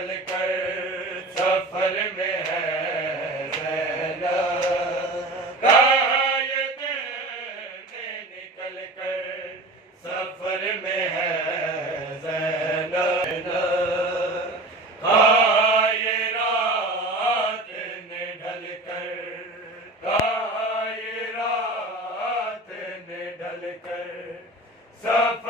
بن کر سفر میں ہے نکل کر سفر میں ہے سفر